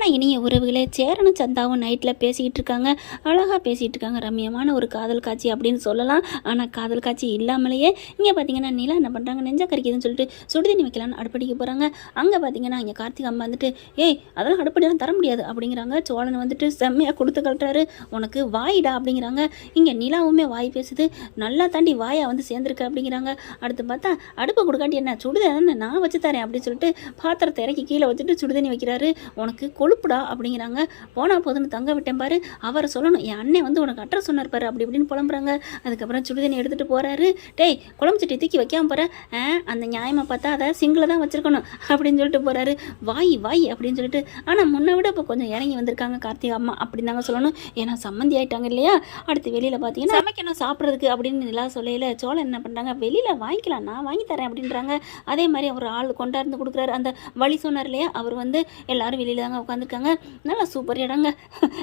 அன்பான இனிய உறவுகளே, சேரனும் சந்தாவும் நைட்டில் பேசிக்கிட்டு இருக்காங்க. அழகாக பேசிகிட்டு இருக்காங்க. ரம்மியமான ஒரு காதல் காட்சி அப்படின்னு சொல்லலாம். ஆனால் காதல் காட்சி இல்லாமலேயே இங்கே பார்த்தீங்கன்னா நிலா என்ன பண்ணுறாங்க, நெஞ்சா கறிக்குதுன்னு சொல்லிட்டு சுடுதண்ணி வைக்கலான்னு அடுப்படிக்க போகிறாங்க. அங்கே பார்த்தீங்கன்னா இங்கே கார்த்திக் அம்மா வந்துட்டு, ஏய் அதெல்லாம் அடுப்படியெல்லாம் தர முடியாது அப்படிங்கிறாங்க. சோழன் வந்துட்டு செம்மையாக கொடுத்து கழட்டுறாரு. உனக்கு வாயிடா அப்படிங்கிறாங்க. இங்கே நிலாவுமே வாய் பேசுது. நல்லா தாண்டி வாயா வந்து சேர்ந்துருக்கு அப்படிங்கிறாங்க. அடுத்து பார்த்தா அடுப்பை கொடுக்காட்டி என்ன சுடுதண்ணி நான் வச்சு தரேன் அப்படின்னு சொல்லிட்டு பாத்திரத்தை இறக்கி கீழே வச்சுட்டு சுடுதண்ணி வைக்கிறாரு. உனக்கு கொழுப்புடா அப்படிங்கிறாங்க. போனா போதுன்னு தங்க விட்டேன் பாரு, அவரை சொல்லணும் என் அண்ணன் வந்து உனக்கு அட்ரஸ் சொன்னார் பாரு அப்படி இப்படின்னு புலம்புறாங்க. அதுக்கப்புறம் சுடுதண்ணி எடுத்துகிட்டு போகிறாரு. டேய் குழம்பு சட்டி தூக்கி வைக்காம போகிற, அந்த நியாயமாக பார்த்தா அதை சிங்கில் தான் வச்சுருக்கணும் அப்படின்னு சொல்லிட்டு போகிறாரு. வாய் வாய் அப்படின்னு சொல்லிட்டு. ஆனால் முன்னை விட இப்போ கொஞ்சம் இறங்கி வந்திருக்காங்க கார்த்திகா அம்மா அப்படின்னு தாங்க சொல்லணும். ஏன்னா சம்மந்தி ஆகிட்டாங்க இல்லையா. அடுத்து வெளியில் பார்த்தீங்கன்னா சமைக்கணும் சாப்பிட்றதுக்கு அப்படின்னு நிலா சொல்லையில் சோழன் என்ன பண்ணுறாங்க, வெளியில் வாங்கிக்கலாம் நான் வாங்கி தரேன் அப்படின்றாங்க. அதே மாதிரி அவர் ஆள் கொண்டாந்து கொடுக்குறாரு. அந்த வழி சொன்னார் இல்லையா, அவர் வந்து எல்லாரும் வெளியில் தாங்க உட்காந்துருக்காங்க. நல்லா சூப்பர் இடங்க.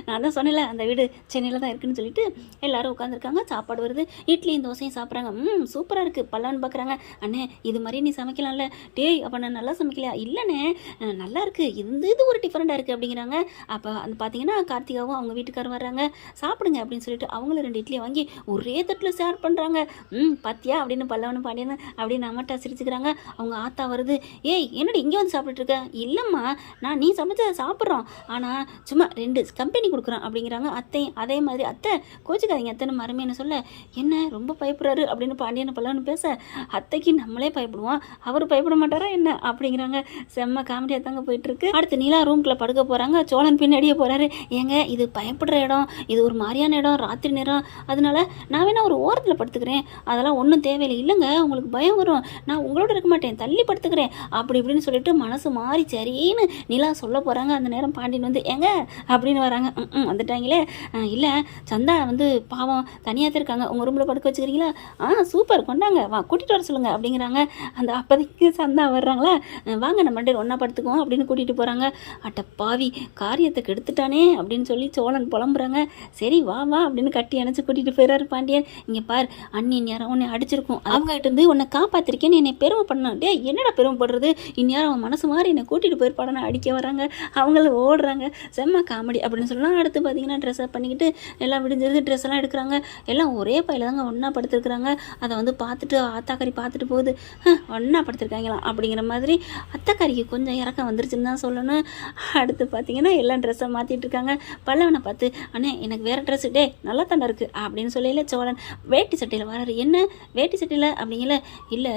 நான் தான் சொன்னேன்ல அந்த வீடு சென்னையில் தான் இருக்குன்னு சொல்லிட்டு எல்லாரும் உட்காந்துருக்காங்க. சாப்பாடு வருது, இட்லியும் தோசையும் சாப்பிட்றாங்க. சூப்பராக இருக்குது. பல்லான்னு பார்க்குறாங்க. அண்ணே இது மாதிரி நீ சமைக்கலாம்ல. டேய் அப்போ நான் நல்லா சமைக்கலையா? இல்லைண்ணே நல்லா இருக்குது, இது ஒரு டிஃப்ரெண்ட்டாக இருக்குது அப்படிங்கிறாங்க. அப்போ அந்த பார்த்தீங்கன்னா கார்த்திகாவும் அவங்க வீட்டுக்காரர் வர்றாங்க. சாப்பிடுங்க அப்படின்னு சொல்லிட்டு அவங்களும் 2 இட்லியை வாங்கி ஒரே தட்டில் ஷேர் பண்ணுறாங்க. பாத்தியா அப்படின்னு பல்லவனு பாண்டியன்னு அப்படின்னு அம்மாட்டா சிரிச்சுக்கிறாங்க. அவங்க ஆத்தா வருது. ஏய் என்னடி இங்கே வந்து சாப்பிட்டுட்டு இருக்க? இல்லைம்மா நான் நீ சமைச்ச சாப்பிட்றோம், ஆனால் சும்மா 2 கம்பெனி கொடுக்குறோம் அப்படிங்கிறாங்க. அத்தையும் அதே மாதிரி அத்தை கோச்சிக்காதீங்க அத்தைன்னு மருமையான சொல்ல, என்ன ரொம்ப பயப்படுறாரு அப்படின்னு பாண்டியனை பல்லவனு பேச, அத்தைக்கு நம்மளே பயப்படுவோம் அவர் பயப்பட மாட்டாரா என்ன அப்படிங்கிறாங்க. செம்ம காமெடியாக தாங்க போயிட்டுருக்கு. அடுத்து நிலா ரூம்குள்ளே படுக்க போகிறாங்க. சோழன் பின்னாடியே போகிறாரு. ஏங்க இது பயப்படுற இடம், இது ஒரு மாதிரியான இடம், ராத்திரி நேரம், அதனால நான் வேணா ஒரு ஓரத்தில் படுத்துக்கிறேன், அதெல்லாம் ஒன்றும் தேவையில்லை. இல்லைங்க உங்களுக்கு பயம் வரும், நான் உங்களோட இருக்க மாட்டேன், தள்ளி படுத்துக்கிறேன் அப்படி இப்படின்னு சொல்லிட்டு மனசு மாறி சரின்னு நிலா சொல்ல போகிறாங்க. அந்த நேரம் பாண்டியன் வந்து ஏங்க அப்படின்னு வராங்க. வந்துட்டாங்களே. இல்லை சந்தா வந்து பாவம் தனியாக தான் இருக்காங்க, உங்கள் ரூமில் படுக்க வச்சுக்கிறீங்களா? சூப்பர் கொண்டாங்க வா கூட்டிகிட்டு வர சொல்லுங்கள் அப்படிங்கிறாங்க. அந்த அப்போதைக்கு சந்தா வர்றாங்களா, வாங்க நம்ம 2 ஒன்றா படுத்துக்குவோம் அப்படின்னு கூட்டிகிட்டு போகிறாங்க. அட்ட பாவி காரியத்தை கெடுத்துட்டானே அப்படின்னு சொல்லி சோழன் புலம்புறாங்க. சரி வா வா அப்படின்னு கட்டி அணைச்சி கூட்டிகிட்டு போயிடுறாரு பாண்டியன். இங்கே பார் அண்ணி நேரம் உன்னை அடிச்சிருக்கும், அவங்ககிட்ட இருந்து உன்னை காப்பாற்றிருக்கேன்னு என்னை பெருமை பண்ணணும். டே என்னடா பெருமைப்படுறது, இந்நேரம் அவன் மனசு மாதிரி என்னை கூட்டிகிட்டு போயிருப்பாடன்னு அடிக்க வராங்க. அவங்களும் ஓடுறாங்க. செம்ம காமெடி அப்படின்னு சொல்லலாம். அடுத்து பார்த்தீங்கன்னா ட்ரெஸ் அப் பண்ணிக்கிட்டு எல்லாம் விடிஞ்சிருந்து ட்ரெஸ் எல்லாம் எடுக்கிறாங்க. எல்லாம் ஒரே பையில தாங்க ஒன்றா படுத்துருக்குறாங்க. அதை வந்து பார்த்துட்டு ஆத்தாக்காரி பார்த்துட்டு போகுது. ஒன்றா படுத்துருக்காங்களாம் அப்படிங்கிற மாதிரி அத்தைக்காரிக்கு கொஞ்சம் இறக்கம் வந்துருச்சுன்னு தான் சொல்லணும். அடுத்து பார்த்தீங்கன்னா எல்லாம் ட்ரெஸ்ஸை மாற்றிட்டு இருக்காங்க. பல்லவனை பார்த்து அண்ணே எனக்கு வேறு ட்ரெஸ்ஸு டே நல்லா தாண்டா இருக்குது அப்படின்னு சொல்லல சோழன் வேட்டி சட்டையில் வராரு. என்ன வேட்டி சட்டையில் அப்படிங்கல? இல்லை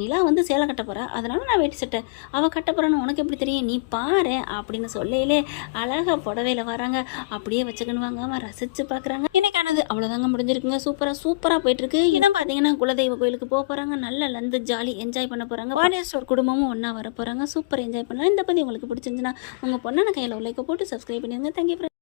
நிலா வந்து சேலை கட்ட போகிறா, அதனால நான் வேட்டி சட்டை, அவள் கட்ட போகிறான்னு உனக்கு எப்படி தெரியும், நீ பாரு அப்படின்னு சொல்லையிலே அழகாக புடவையில் வராங்க. அப்படியே வச்சுக்கணும் வாங்காமல் ரசித்து பார்க்குறாங்க. எனக்கானது அவ்வளோதாங்க முடிஞ்சிருக்குங்க. சூப்பராக போயிட்டுருக்கு. இடம் பார்த்தீங்கன்னா குலதெய்வ கோயிலுக்கு போக போகிறாங்க. நல்லா லந்து ஜாலி என்ஜாய் பண்ண போகிறாங்க. வாணியஸ்டோர் குடும்பமும் ஒன்றா வர போகிறாங்க. சூப்பர் என்ஜாய் பண்ணலாம். இந்த பற்றி உங்களுக்கு பிடிச்சிருந்துச்சுன்னா உங்கள் பொண்ணான கையில் லைக்கை போட்டு சப்ஸ்கிரைப் பண்ணிடுங்க. தேங்க்யூ.